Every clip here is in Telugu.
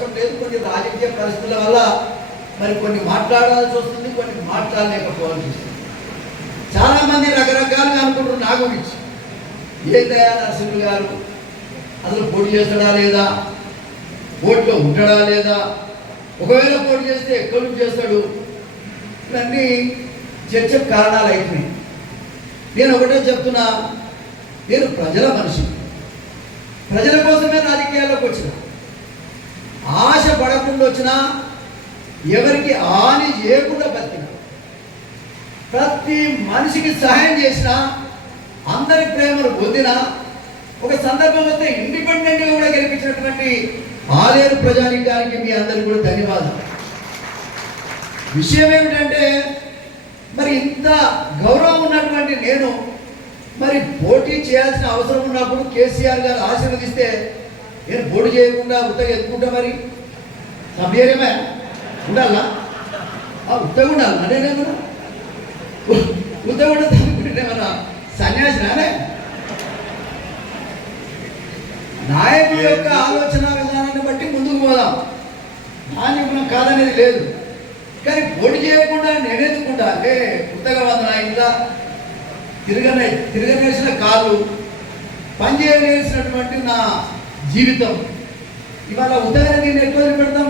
కొన్ని రాజకీయ పరిస్థితుల వల్ల మరి కొన్ని మాట్లాడాల్సి వస్తుంది కొన్ని మాట్లాడలేకపోవాల్సి వస్తుంది. చాలా మంది రకరకాలుగా అనుకుంటున్నారు నా గురించి ఏ దయా నరసింహులు గారు? అసలు పోటీ చేస్తాడా లేదా? ఓట్లో ఉంటాడా లేదా? ఒకవేళ పోటీ చేస్తే ఎక్కడి నుంచి చేస్తాడు? ఇవన్నీ చర్చ కారణాలు అయిపోయినాయి. నేను ఒకటే చెప్తున్నా నేను ప్రజల మనిషి ప్రజల కోసమే రాజకీయాల్లోకి వచ్చిన. ఆశ పడకుండా వచ్చినా ఎవరికి హాని చేయకుండా బతికిన ప్రతి మనిషికి సహాయం చేసిన అందరి ప్రేమను పొందిన ఒక సందర్భం వస్తే ఇండిపెండెంట్గా కూడా గెలిపించినటువంటి ఆలేరు ప్రజానికానికి మీ అందరికి కూడా ధన్యవాదాలు. విషయం ఏమిటంటే మరి ఇంత గౌరవం ఉన్నటువంటి నేను మరి పోటీ చేయాల్సిన అవసరం ఉన్నప్పుడు కేసీఆర్ గారు ఆశీర్వదిస్తే నేను పోటీ చేయకుండా ఉత్తగా ఎత్తుకుంటా మరి? సభ్యమే ఉండాలా? ఆ ఉత్తగా ఉండాలి? నేనేమన్నా ఉత్తగా ఉండేమన్నా సన్యాసి నానే నాయకుడి యొక్క ఆలోచన విధానాన్ని బట్టి ముందుకు పోదాం. నాయకులం కాదనేది లేదు. కానీ పోటీ చేయకుండా నేనెందుకుంటా అంటే కొత్తగా వంద ఇంట్లో. తిరగనే తిరగనేసిన కాళ్ళు. పనిచేయనేసినటువంటి నా జీవితం. ఇవాళ ఉదయం నేను ఎక్కువ పెడతాం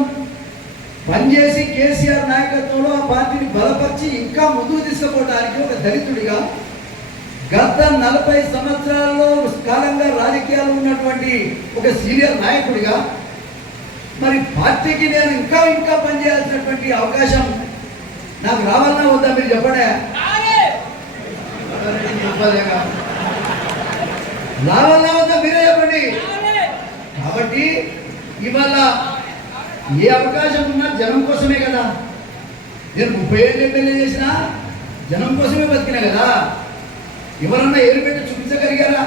పనిచేసి కేసీఆర్ నాయకత్వంలో ఆ పార్టీని బలపరిచి ఇంకా ముందుకు తీసుకుపోవడానికి ఒక దళితుడిగా గత నలభై సంవత్సరాల్లో కాలంగా రాజకీయాలు ఉన్నటువంటి ఒక సీనియర్ నాయకుడిగా మరి పార్టీకి నేను ఇంకా ఇంకా పనిచేయాల్సినటువంటి అవకాశం నాకు రావాలన్నా వద్దా మీరు చెప్పడే? రావాలన్నా వద్దా మీరే చెప్పండి? ఇవాళ ఏ అవకాశం ఉన్నా జనం కోసమే కదా. నేను ముప్పై ఏళ్ళు ఎమ్మెల్యే చేసినా జనం కోసమే బతికినా కదా. ఎవరన్నా ఏరు పెట్టి చూపించగలిగారా?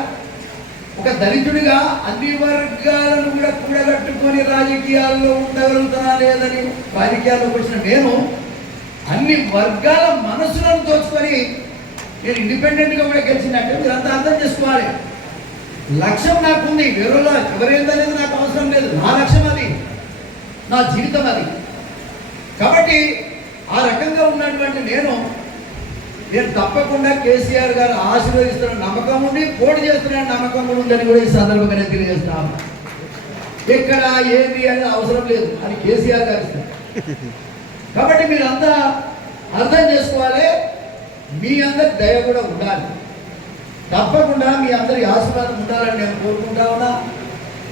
ఒక దళితుడిగా అన్ని వర్గాలను కూడా కూడగట్టుకొని రాజకీయాల్లో ఉండగలుగుతానా లేదని రాజకీయాల్లోకి వచ్చిన నేను అన్ని వర్గాల మనసులను దోచుకొని నేను ఇండిపెండెంట్గా కూడా గెలిచినట్టు మీరంతా అర్థం చేసుకోవాలి. లక్ష్యం నాకుంది. వేరేలా ఎవరేందనేది నాకు అవసరం లేదు. నా లక్ష్యం అది. నా జీవితం అది. కాబట్టి ఆ రకంగా ఉన్నటువంటి నేను నేను తప్పకుండా కేసీఆర్ గారు ఆశీర్వదిస్తున్న నమ్మకం ఉండి పోటీ చేస్తున్న నమ్మకం కూడా ఉందని కూడా ఈ సందర్భంగా నేను తెలియజేస్తాను ఎక్కడ ఏది అనేది అవసరం లేదు. అని కేసీఆర్ గారు ఇస్తారు కాబట్టి మీరంతా అర్థం చేసుకోవాలి. మీ అందరి దయ కూడా ఉండాలి. తప్పకుండా మీ అందరి ఆశీర్వాదం ఉండాలని నేను కోరుకుంటా ఉన్నా.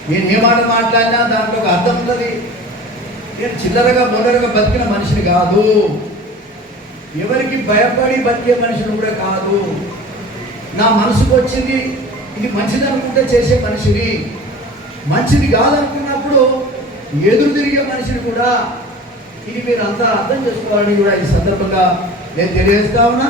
నేను ఏ మాట మాట్లాడినా దాంట్లో ఒక అర్థం ఉంటుంది. నేను చిల్లరగా మొదలుగా బతికిన మనిషిని కాదు. ఎవరికి భయపడి బతికే మనిషిని కూడా కాదు. నా మనసుకు వచ్చింది ఇది మంచిది అనుకుంటే చేసే మనిషిని. మంచిది కాదనుకున్నప్పుడు ఎదురు తిరిగే మనిషిని కూడా ఇది మీరు అంతా అర్థం చేసుకోవాలని కూడా ఈ సందర్భంగా నేను తెలియజేస్తా ఉన్నా.